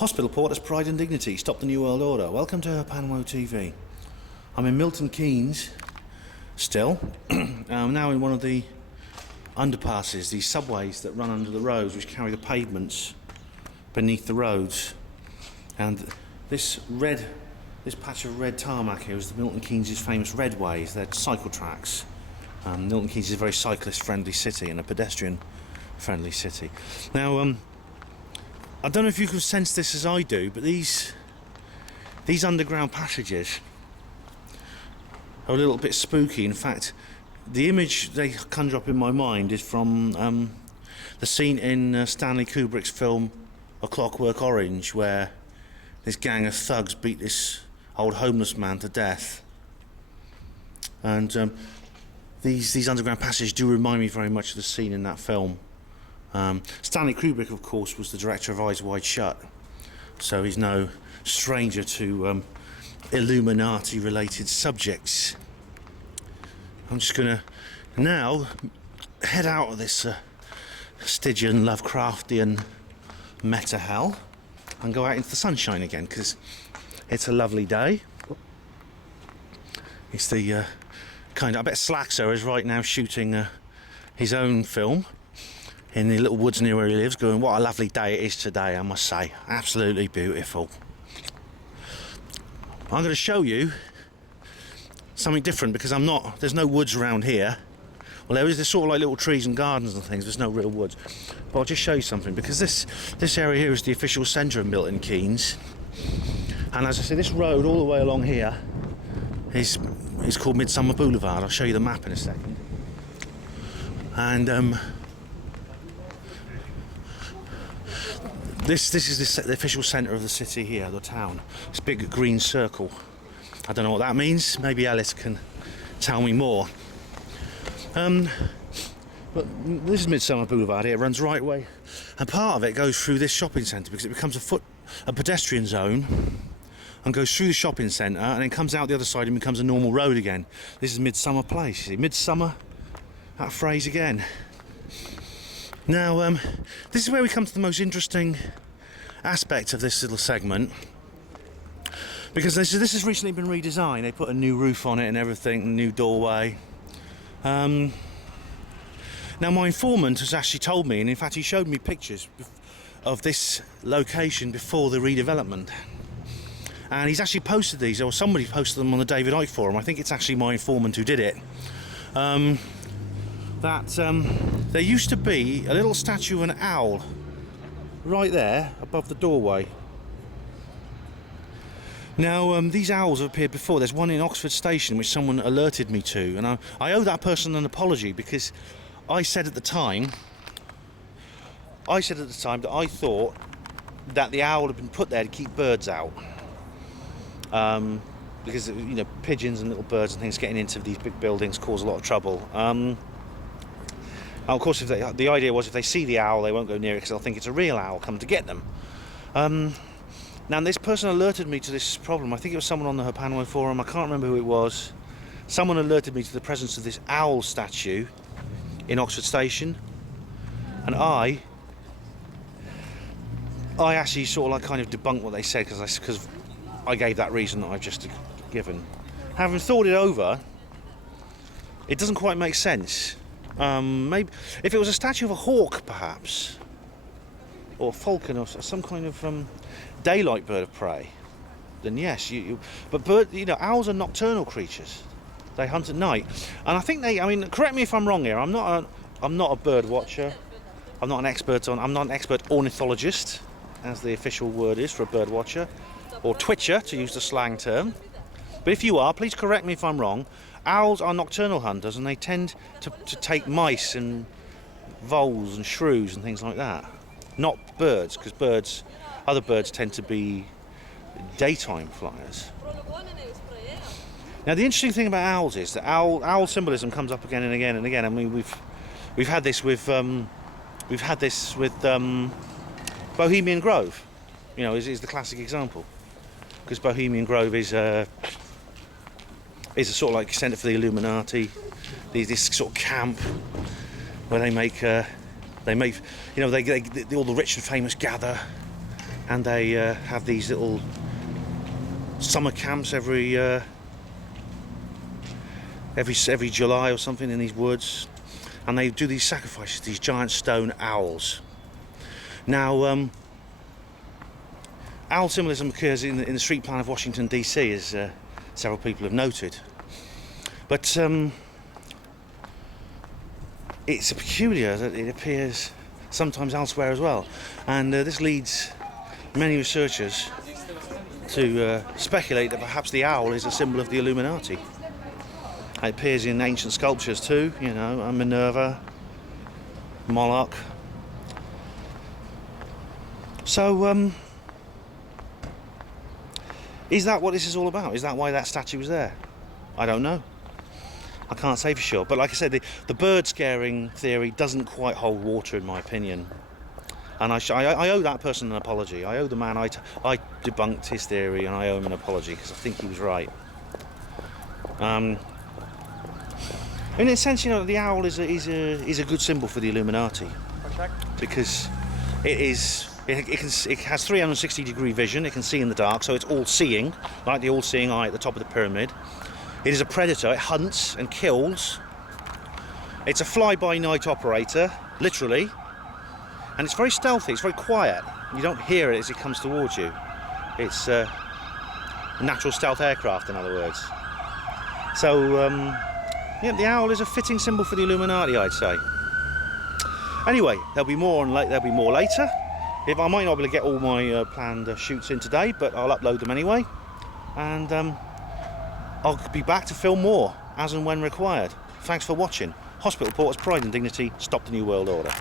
Hospital port as pride and dignity. Stop the New World Order. Welcome to Panwo TV. I'm in Milton Keynes still. I'm now in one of the underpasses, these subways that run under the roads, which carry the pavements beneath the roads. And this patch of red tarmac here is the Milton Keynes' famous redways. They're cycle tracks. Milton Keynes is a very cyclist-friendly city and a pedestrian-friendly city. Now, I don't know if you can sense this as I do, but these underground passages are a little bit spooky. In fact, the image they conjure up in my mind is from the scene in Stanley Kubrick's film A Clockwork Orange, where this gang of thugs beat this old homeless man to death. And these underground passages do remind me very much of the scene in that film. Stanley Kubrick, of course, was the director of Eyes Wide Shut, so he's no stranger to Illuminati-related subjects. I'm just going to now head out of this Stygian, Lovecraftian meta hell and go out into the sunshine again, because it's a lovely day. It's the I bet Slaxo is right now shooting his own film in the little woods near where he lives, going, what a lovely day it is today, I must say. Absolutely beautiful. I'm going to show you something different, because there's no woods around here. Well, there's sort of like little trees and gardens and things, there's no real woods. But I'll just show you something, because this area here is the official centre of Milton Keynes. And as I say, this road all the way along here is called Midsummer Boulevard. I'll show you the map in a second. And This is the official centre of the city here, the town. This big green circle. I don't know what that means. Maybe Alice can tell me more. But this is Midsummer Boulevard here. It runs right way, and part of it goes through this shopping centre, because it becomes a pedestrian zone, and goes through the shopping centre, and then comes out the other side and becomes a normal road again. This is Midsummer Place. See, Midsummer. That phrase again. Now, this is where we come to the most interesting aspect of this little segment, because this has recently been redesigned. They put a new roof on it and everything, new doorway. Now, my informant has actually told me, and in fact he showed me pictures of this location before the redevelopment, and he's actually posted these, or somebody posted them on the David Icke forum. I think it's actually my informant who did it. There used to be a little statue of an owl right there above the doorway. Now, these owls have appeared before. There's one in Oxford Station which someone alerted me to, and I owe that person an apology, because I said at the time that I thought that the owl had been put there to keep birds out. Because, you know, pigeons and little birds and things getting into these big buildings cause a lot of trouble. Of course, the idea was if they see the owl, they won't go near it, because they'll think it's a real owl come to get them. Now, this person alerted me to this problem. I think it was someone on the Panwo forum. I can't remember who it was. Someone alerted me to the presence of this owl statue in Oxford Station, and I actually sort of like kind of debunked what they said, because I gave that reason that I've just given. Having thought it over, it doesn't quite make sense. Maybe if it was a statue of a hawk, perhaps, or a falcon, or some kind of daylight bird of prey, then yes. But owls are nocturnal creatures. They hunt at night, and I think correct me if I'm wrong here. I'm not a bird watcher. I'm not an expert ornithologist, as the official word is for a bird watcher, or twitcher, to use the slang term. But if you are, please correct me if I'm wrong. Owls are nocturnal hunters, and they tend to take mice and voles and shrews and things like that. Not birds, because other birds tend to be daytime flyers. Now, the interesting thing about owls is that owl symbolism comes up again and again and again. I mean, we've had this with Bohemian Grove. You know, is the classic example, because Bohemian Grove is a sort of like centre for the Illuminati. This sort of camp where they make all the rich and famous gather, and they have these little summer camps every July or something in these woods, and they do these sacrifices, these giant stone owls. Now, owl symbolism occurs in the street plan of Washington DC, as several people have noted, but it's peculiar that it appears sometimes elsewhere as well, and this leads many researchers to speculate that perhaps the owl is a symbol of the Illuminati. It appears in ancient sculptures too, you know, Minerva, Moloch. So, is that what this is all about? Is that why that statue was there? I don't know. I can't say for sure. But like I said, the bird scaring theory doesn't quite hold water in my opinion. And I owe that person an apology. I owe the man I debunked his theory, and I owe him an apology because I think he was right. In a sense, you know, the owl is a good symbol for the Illuminati, because it has 360-degree vision. It can see in the dark, so it's all-seeing, like the all-seeing eye at the top of the pyramid. It is a predator. It hunts and kills. It's a fly-by-night operator, literally. And it's very stealthy, it's very quiet. You don't hear it as it comes towards you. It's a natural stealth aircraft, in other words. So, yeah, the owl is a fitting symbol for the Illuminati, I'd say. Anyway, there'll be more later. I might not be able to get all my planned shoots in today, but I'll upload them anyway. And I'll be back to film more, as and when required. Thanks for watching. Hospital Porters, Pride and Dignity, stop the New World Order.